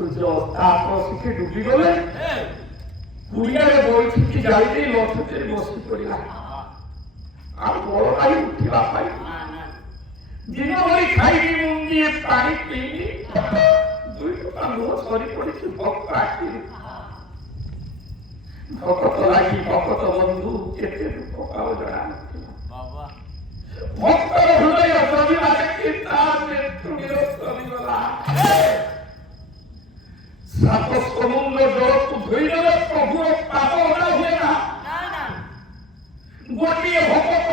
ସୂର୍ଯ୍ୟ ଅସ୍ତ ଆସିକି ଡୁବି ଗଲେ କୁଡ଼ିଆରେ ବଇଠିକି ଯାଇକି ଲଠରେ ବସି ପଡ଼ିଲା। ଆଉ ବଳ ନାହିଁ ଉଠିବା ପାଇଁ। ଦିନ ଭଳି ଖାଇକି ମୁଣ୍ଡିଏ ପାଣି ପିଇଲି, ଦୁଇ ଟୋପା ଲୁହ ସରି ପଡ଼ିଛି ଭକ୍ତ ଆଖିରେ। ଭକତ ଲାଗି ଭକତ ବନ୍ଧୁ କେତେ ଦୁଃଖ ପାଉ ଜଣା ନଥିଲା। ଭକ୍ତର ହୃଦୟ ଜମିବା ଦେଖି ତା ନେତ୍ରୁ ନିରସ୍ତ ହୋଇଗଲା। ସାତ ସମୁଦ୍ର ଜଳକୁ ଧୋଇଦେଲେ ପ୍ରଭୁର ପାପ ଅଧା ହୁଏ ନା। ଗୋଟିଏ ଭକତ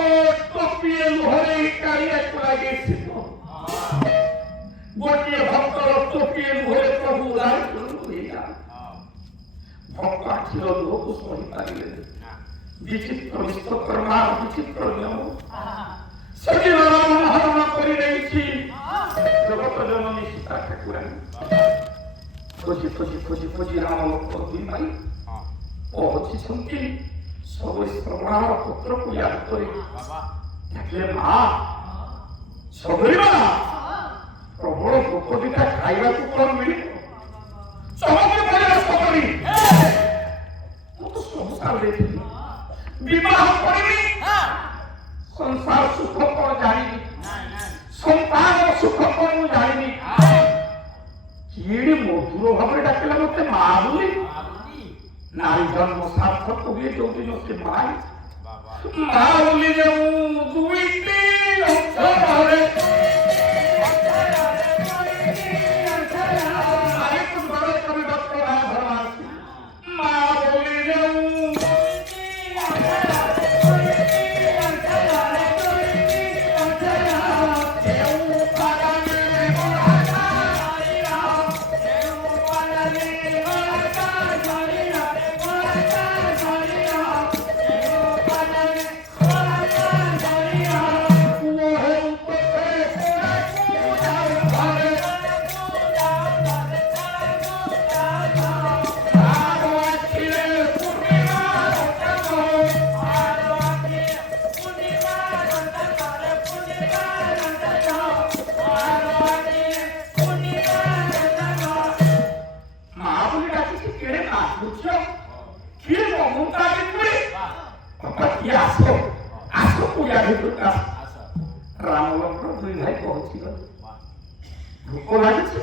ଟୋପିଏ ଲୁହରେ କାଳିଆକୁ ଲାଗିଥିବ, ଗୋଟିଏ ଭକ୍ତର ଟୋପିଏ ଲୁହରେ ପ୍ରଭୁ ଉଦାହରଣ ହୋଇଯାଏ। ଭକ୍ତ ଆଖିର ଲୁହକୁ ସହିପାରିଲେ। ବିଚିତ୍ର ବିଶ୍ୱକର୍ମା ବିଚିତ୍ର ନିୟମ ସଜୀବ ରାମ ହରଣ କରି ନେଇଛି ଜଗତ ଜନନୀ ସୀତା ଠାକୁରାଣୀ। ଖୋଜି ଖୋଜି ଖୋଜି ଖୋଜି ରାମ ଲୋକ ଦୁଇ ଭାଇ ପହଞ୍ଚିଛନ୍ତି ସବୁ ଶ୍ରବଣାର ପୁତ୍ରକୁ ୟାଦ କରି ଦେଖିଲେ ମା ସବରିମା ପ୍ରବଳ ଭୋକ ଦିଟା ଖାଇବାକୁ କଣ ମିଳିବ? ଚମକି ପଡ଼ିଲା ସବରି। ମୁଁ ତ ସଂସାର ଦେଇଥିଲି, ବିବାହ କରିବି, ସଂସାର ସୁଖ କଣ ଜାଣିନି, ସନ୍ତାନ ସୁଖ କଣ ମୁଁ ଜାଣିନି। କିଏ ମଧୁର ଭାବରେ ଡାକିଲା ମତେ ମା ବୋଲି। ନାରୀ ଜନ୍ମ ସାର୍ଥକ ହୁଏ ଯୋଉଦିନ ସେ ମା ବୋଲି ଯେଉଁ ଦୁଇଟି ଅକ୍ଷରରେ ମା ବୋଲି ଯେଉଁ ରାମ ଲକ୍ଷ୍ମଣ ଦୁଇ ଭାଇ ପହଞ୍ଚିଗଲେ। ଭୋକ ଲାଗୁଛି,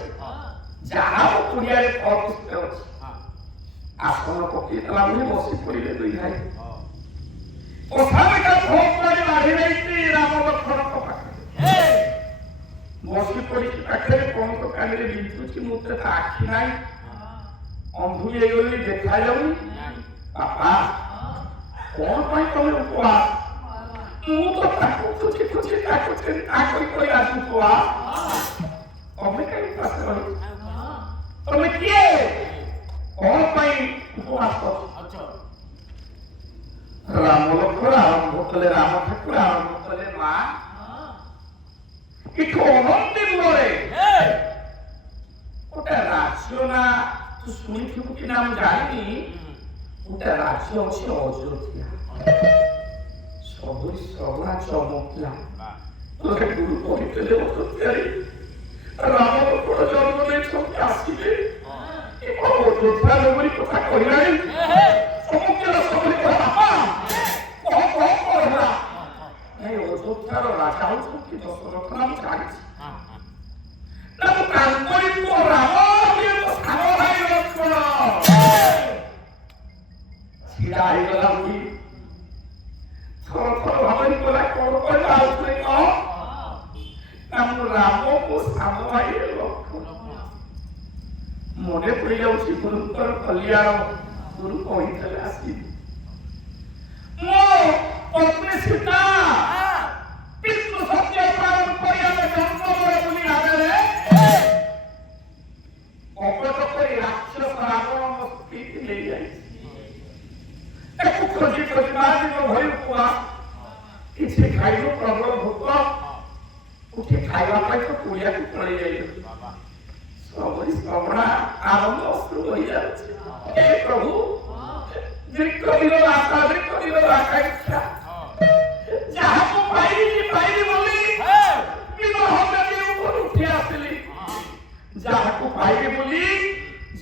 ଯାହା କୁଡ଼ିଆରେ ଫଳପୁଷ୍ପ ଅଛି ଆସନ ପକେଇଦେଲା ବୋଲି ବସି ପଡ଼ିଲେ ଦୁଇ ଭାଇ। କଥାବିକା ଫଳ ବାଢି ନେଇଛି ରାମ ଲକ୍ଷ୍ମଣଙ୍କ ପାଖରେ ବସି ପଡ଼ିଛି। ପାଖରେ କଣ ତ କାଲିରେ ବିଞ୍ଚୁଛି, ମୋତେ ତା ଆଖି ନାହିଁ, ଅନ୍ଧୁଳି ହେଇଗଲି, ଦେଖାଯାଉନି। ବାପା କଣ ପାଇଁ ତମେ ଉପବାସ? ମୁଁ ତ ତାକୁ ଖୋଜି ଖୋଜି ତାକୁ ଚିନ୍ତା କରି କରି ଆଜି ଉପବାସ। ତମେ କାହିଁ ଉପାସ ରହିଛ? ତମେ କିଏ? କଣ ପାଇଁ ଉପବାସ କରୁଛ? ରାମ ଲକ୍ଷ୍ମଣ ଆରମ୍ଭ କଲେ, ରାମ ଠାକୁର ଆରମ୍ଭ କଲେ, ମା ଏଠୁ ଅନନ୍ତି ଦୂରରେ ଗୋଟେ ରାଜ୍ୟ ନା ତୁ ଶୁଣିଥିବୁ କି ନା ମୁଁ ଜାଣିନି, ଗୋଟେ ରାଜ୍ୟ ଅଛି ଅଯୋଧ୍ୟା। ସବୁରି ଶ୍ରବଣା ଚମକିଲା। ତୋରେ ଗୁରୁ କହିଥିଲେ ଅଯୋଧ୍ୟାରେ ରାମ ଲକ୍ଷ୍ମଣ ଜନ୍ମ ନେଇଛନ୍ତି, ଆସିବେ। ଅଯୋଧ୍ୟା ନଗରୀ କଥା କହିଲାଣି। ଚମକିଲା ସବୁରି ବାପା କହ କହ କହ ହେଲା। ନାଇଁ ଅଯୋଧ୍ୟାର ରାଜା ହଉଛନ୍ତି ଦଶରଥ ନା ମୁଁ ଜାଣିଛି। ନା ମୁଁ ତାଙ୍କରି ପୁଅ ରାମ, ମୋ ସାନ ଭାଇ ଲକ୍ଷ୍ମଣ। ଛିଡ଼ା ହେଇଗଲା ବୋଲି ଥର ଥର ଭାବରେ କହିଲା, କଣ କହିଲା ଆଉ ଥରେ କହ। ନା ମୁଁ ରାମ, ମୋ ସାନ ଭାଇ ଲକ୍ଷ୍ମଣ। ମନେ ପଡ଼ି ଯାଉଛି ଗୁରୁଙ୍କର କଲ୍ୟାଣ। ଗୁରୁ କହିଥିଲେ ଆସିବି। ମୋ ପତ୍ନୀ ସୀତା ପିତୃ ସତ୍ୟ ପାଳନ କରି ଆମେ ଜନ୍ମ ବୋଲି ଭାବରେ ଅବଗତ କରି ରାକ୍ଷସ ରାବଣଙ୍କ ସ୍ଥିତି ନେଇଯାଇଛି। ତାକୁ ଖୋଜି ଖୋଜି ମାରିବ ଭୟ କୁଆ କିଛି ଖାଇବ, ପ୍ରବଳ ଭୋକ, ଉଠି ଖାଇବା ପାଇଁ ତ କୁଡ଼ିଆକୁ ପଳେଇ ଯାଇଛନ୍ତି। ସବୁରି ଶ୍ରବଣା ଆରମ୍ଭ ଅସ୍ତ୍ର ହୋଇଯାଉଛି। ଏ ପ୍ରଭୁ ଦୀର୍ଘ ଦିନର ଆଶା, ଦୀର୍ଘ ଦିନର ଆକାଂକ୍ଷା, ଯାହାକୁ ପାଇବି ପାଇବି ବୋଲି ବିବାହ ବେଦୀ ଉପରୁ ଉଠି ଆସିଲି। ଯାହାକୁ ପାଇବି ବୋଲି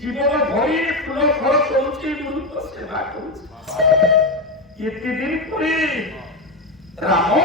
ଜୀବନ ଭରି ଫୁଲ ଫଳ କରୁଛି ଗୁରୁଙ୍କ ସେବା କରୁଛି। ଏତେ ଦିନ ପରେ ରାମ